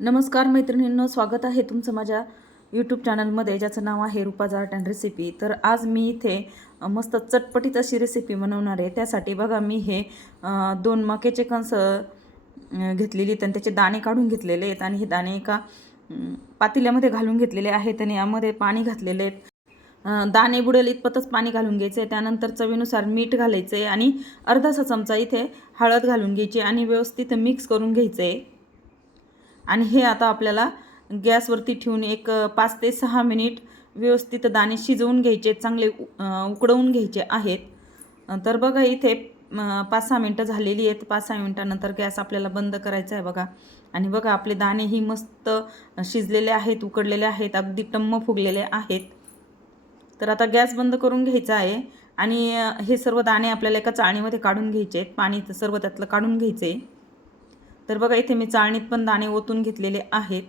नमस्कार मैत्रिणींनो स्वागत आहे तुमचं माझ्या यूट्यूब चॅनलमध्ये ज्याचं नाव आहे रुपाज आर्ट अँड रेसिपी तर आज मी इथे मस्त चटपटीत अशी रेसिपी बनवणार आहे. त्यासाठी बघा मी हे दोन मक्याचे कंस घेतलेली आहेत आणि त्याचे दाणे काढून घेतलेले आहेत आणि हे दाणे एका पातेल्यामध्ये घालून घेतलेले आहेत आणि यामध्ये पाणी घातलेले आहेत. दाणे बुडेल इतपतच पाणी घालून घ्यायचं आहे. त्यानंतर चवीनुसार मीठ घालायचं आहे आणि अर्धासा चमचा इथे हळद घालून घ्यायची आणि व्यवस्थित मिक्स करून घ्यायचं आहे. आणि हे आता आपल्याला गॅसवरती ठेवून एक पाच ते सहा मिनिट व्यवस्थित दाणे शिजवून घ्यायचे चांगले उ- उकडवून घ्यायचे आहेत. तर बघा इथे पाच सहा मिनटं झालेली आहेत. पाच सहा मिनटानंतर गॅस आपल्याला बंद करायचा आहे बघा. आणि बघा आपले दाणे ही मस्त शिजलेले आहेत उकडलेले आहेत अगदी टम्म फुगलेले आहेत. तर आता गॅस बंद करून घ्यायचा आहे. आणि हे सर्व दाणे आपल्याला एका चाळणीमध्ये काढून घ्यायचे आहेत. पाणी तर सर्व त्यातलं काढून घ्यायचे आहे तर बघा इथे मी चाळणीत पण दाणे ओतून घेतलेले आहेत.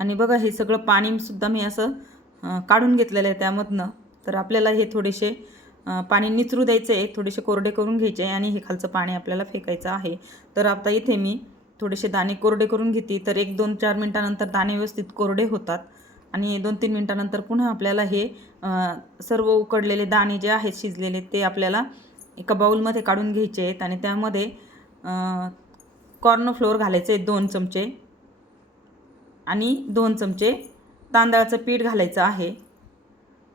आणि बघा हे सगळं पाणीसुद्धा मी असं काढून घेतलेलं आहे त्यामधनं. तर आपल्याला हे थोडेसे पाणी निचरू द्यायचं आहे थोडेसे कोरडे करून घ्यायचे आहे आणि हे खालचं पाणी आपल्याला फेकायचं आहे. तर आता इथे मी थोडेसे दाणे कोरडे करून घेते. तर एक दोन चार मिनटानंतर दाणे व्यवस्थित कोरडे होतात. आणि दोन तीन मिनटानंतर पुन्हा आपल्याला हे सर्व उकडलेले दाणे जे आहेत शिजलेले ते आपल्याला एका बाऊलमध्ये काढून घ्यायचे आहेत आणि त्यामध्ये कॉर्न फ्लोअर घालायचे आहेत दोन चमचे आणि दोन चमचे तांदळाचं पीठ घालायचं आहे.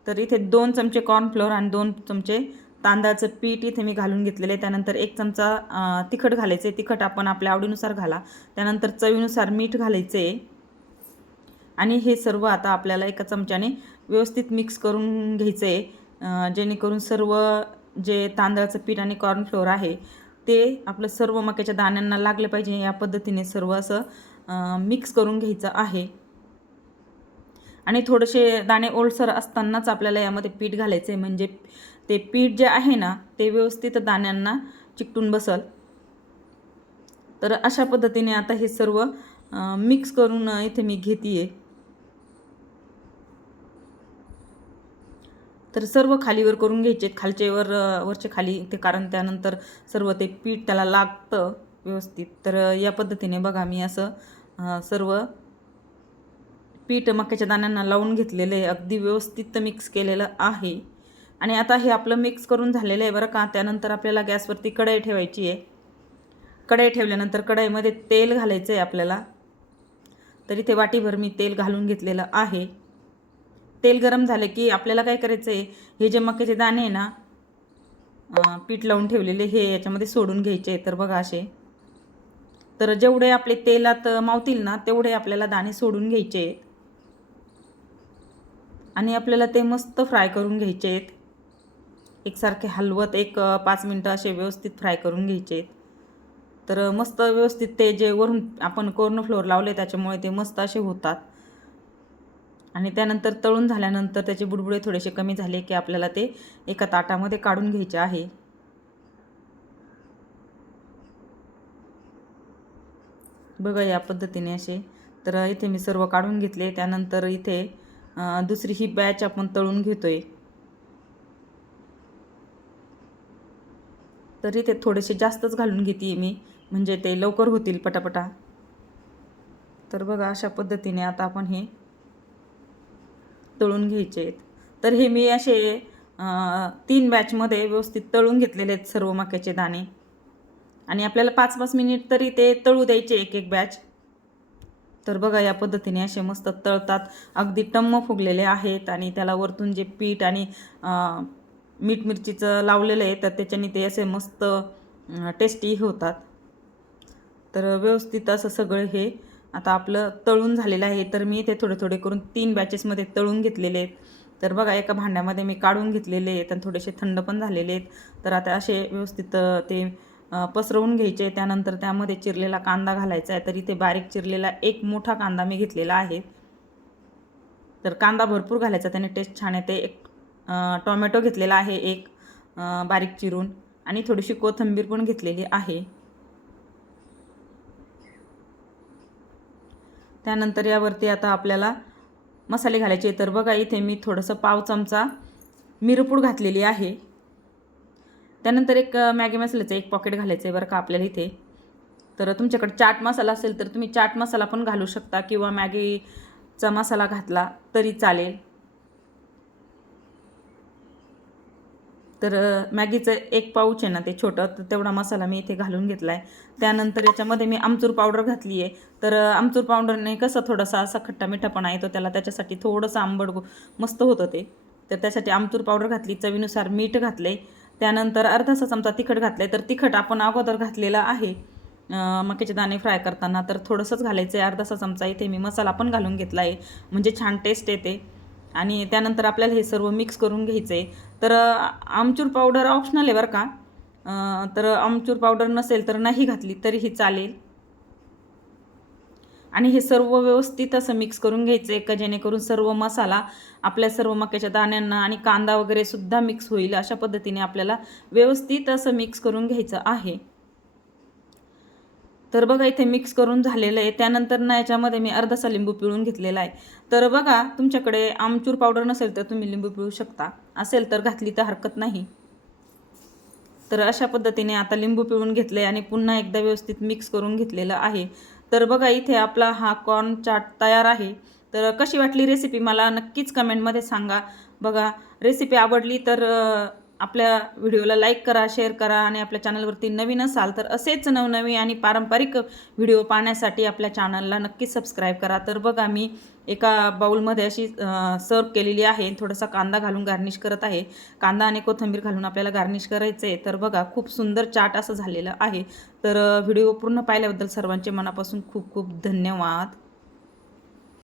तर इथे दोन चमचे कॉर्नफ्लोअर आणि दोन चमचे तांदळाचं पीठ इथे मी घालून घेतलेलं आहे. त्यानंतर एक चमचा तिखट घालायचं. आहे तिखट आपण आपल्या आवडीनुसार घाला. त्यानंतर चवीनुसार मीठ घालायचं. आहे आणि हे सर्व आता आपल्याला एका चमच्याने व्यवस्थित मिक्स करून घ्यायचं आहे जेणेकरून सर्व जे तांदळाचं पीठ आणि कॉर्नफ्लोअर आहे ते आपलं सर्व मक्याच्या दाण्यांना लागले पाहिजे. या पद्धतीने सर्व असं मिक्स करून घ्यायचं आहे. आणि थोडेसे दाणे ओलसर असतानाच आपल्याला यामध्ये पीठ घालायचं आहे म्हणजे ते पीठ जे आहे ना ते व्यवस्थित दाण्यांना चिकटून बसल. तर अशा पद्धतीने आता हे सर्व मिक्स करून इथे मी घेते आहे तर सर्व खालीवर करून घ्यायचे. खालचे वर वरचे खाली ते कारण त्यानंतर सर्व ते पीठ त्याला लागतं व्यवस्थित. तर या पद्धतीने बघा मी असं सर्व पीठ मक्याच्या दाण्यांना लावून घेतलेलं आहे. अगदी व्यवस्थित मिक्स केलेलं आहे. आणि आता हे आपलं मिक्स करून झालेलं आहे बरं का. त्यानंतर आपल्याला गॅसवरती कढई ठेवायची आहे. कढई ठेवल्यानंतर कढईमध्ये तेल घालायचं आहे आपल्याला. तर इथे वाटीभर मी तेल घालून घेतलेलं आहे. तेल गरम झालं की आपल्याला काय करायचं आहे हे जे मक्याचे दाणे आहे ना पीठ लावून ठेवलेले हे याच्यामध्ये सोडून घ्यायचे तर बघा असे. तर जेवढे आपले तेलात मावतील ना तेवढे आपल्याला दाणे सोडून घ्यायचे आहेत. आणि आपल्याला ते मस्त फ्राय करून घ्यायचे आहेत. एकसारखे हलवत एक पाच मिनटं असे व्यवस्थित फ्राय करून घ्यायचे आहेत. तर मस्त व्यवस्थित ते जे वरून आपण कोर्न फ्लोअर लावले त्याच्यामुळे ते मस्त असे होतात. आणि त्यानंतर तळून झाल्यानंतर त्याचे बुडबुडे थोडेसे कमी झाले की आपल्याला ते एका ताटामध्ये काढून घ्यायचे आहे. बघा या पद्धतीने असे. तर इथे मी सर्व काढून घेतले. त्यानंतर इथे दुसरी ही बॅच आपण तळून घेतोय. तर इथे थोडेसे जास्तच घालून घेते मी. म्हणजे ते लवकर होतील पटापटा. तर बघा अशा पद्धतीने आता आपण हे तळून घ्यायचे आहेत. तर हे मी असे तीन बॅचमध्ये व्यवस्थित तळून घेतलेले आहेत सर्व मक्याचे दाणे. आणि आपल्याला पाच पाच मिनिट तरी ते तळू द्यायचे एक एक बॅच तर बघा या पद्धतीने असे मस्त तळतात. अगदी टम्म फुगलेले आहेत आणि त्याला वरतून जे पीठ आणि मीठ मिरचीचं लावलेलं आहे तर त्याच्याने ते असे मस्त टेस्टी होतात. तर व्यवस्थित असं सगळं हे आता आपलं तळून झालेलं आहे तर मी ते थोडे थोडे करून तीन बॅचेसमध्ये तळून घेतलेले आहेत. तर बघा एका भांड्यामध्ये मी काढून घेतलेले आहेत आणि थोडेसे थंड पण झालेले आहेत. तर आता असे व्यवस्थित ते पसरवून घ्यायचे त्यानंतर त्यामध्ये चिरलेला कांदा घालायचा आहे. तर इथे बारीक चिरलेला एक मोठा कांदा मी घेतलेला आहे. तर कांदा भरपूर घालायचा त्याने टेस्ट छान येते. एक टोमॅटो घेतलेला आहे एक बारीक चिरून. आणि थोडीशी कोथिंबीर पण घेतलेली आहे. त्यानंतर यावरती आता आपल्याला मसाले घालायचे तर बघा इथे मी थोडंसं पाव चमचा मिरपूड घातलेली आहे. त्यानंतर एक मॅगी मसाल्याचं एक पॉकेट घालायचं आहे बरं का आपल्याला इथे. तर तुमच्याकडे चाट मसाला असेल तर तुम्ही चाट मसाला पण घालू शकता किंवा मॅगीचा मसाला घातला तरी चालेल. तर मॅगीचं एक पाऊच आहे ना ते छोटं तर तेवढा मसाला मी इथे घालून घेतला आहे त्यानंतर याच्यामध्ये मी आमचूर पावडर घातली आहे तर आमचूर पावडरने कसं थोडासा असा खट्टा मिठापणा येतो त्याला त्याच्यासाठी थोडंसं आंबट मस्त होतं ते. तर त्यासाठी आमचूर पावडर घातली चवीनुसार मीठ घातले त्यानंतर अर्धासा चमचा तिखट घातलं आहे तर तिखट आपण अगोदर घातलेलं आहे. मक्याचे दाणे फ्राय करताना तर थोडंसंच घालायचं आहे अर्धासा चमचा इथे मी मसाला पण घालून घेतला आहे म्हणजे छान टेस्ट येते. आणि त्यानंतर आपल्याला हे सर्व मिक्स करून घ्यायचं आहे तर आमचूर पावडर ऑप्शनल आहे बरं का. तर आमचूर पावडर नसेल तर नाही घातली तरीही चालेल. आणि हे सर्व व्यवस्थित असं मिक्स करून घ्यायचं आहे का जेणेकरून सर्व मसाला आपल्या सर्व मक्याच्या दाण्यांना आणि कांदा वगैरे सुद्धा मिक्स होईल अशा पद्धतीने आपल्याला व्यवस्थित असं मिक्स करून घ्यायचं आहे. तर बघा इथे मिक्स करून झालेलं आहे. त्यानंतर ना याच्यामध्ये मी अर्धासा लिंबू पिळून घेतलेला आहे. तर बघा तुमच्याकडे आमचूर पावडर नसेल तर तुम्ही लिंबू पिळू शकता. असेल तर घातली तर हरकत नाही. तर अशा पद्धतीने आता लिंबू पिळून घेतले आणि पुन्हा एकदा व्यवस्थित मिक्स करून घेतलेलं आहे. तर बघा इथे आपला हा कॉर्न चाट तयार आहे. तर कशी वाटली रेसिपी मला नक्कीच कमेंटमध्ये सांगा. बघा रेसिपी आवडली तर आपल्या व्हिडिओला लाईक करा शेअर करा आणि आपल्या चॅनलवरती नवीन असाल तर असेच नवनवी आणि पारंपरिक व्हिडिओ पाहण्यासाठी आपल्या चॅनलला नक्कीच सबस्क्राईब करा. तर बघा मी एका बाउलमध्ये अशी सर्व केलेली आहे. थोडासा कांदा घालून गार्निश करत आहे. कांदा आणि कोथिंबीर घालून आपल्याला गार्निश करायचं आहे. तर बघा खूप सुंदर चाट असं झालेलं आहे. तर व्हिडिओ पूर्ण पाहिल्याबद्दल सर्वांचे मनापासून खूप खूप धन्यवाद.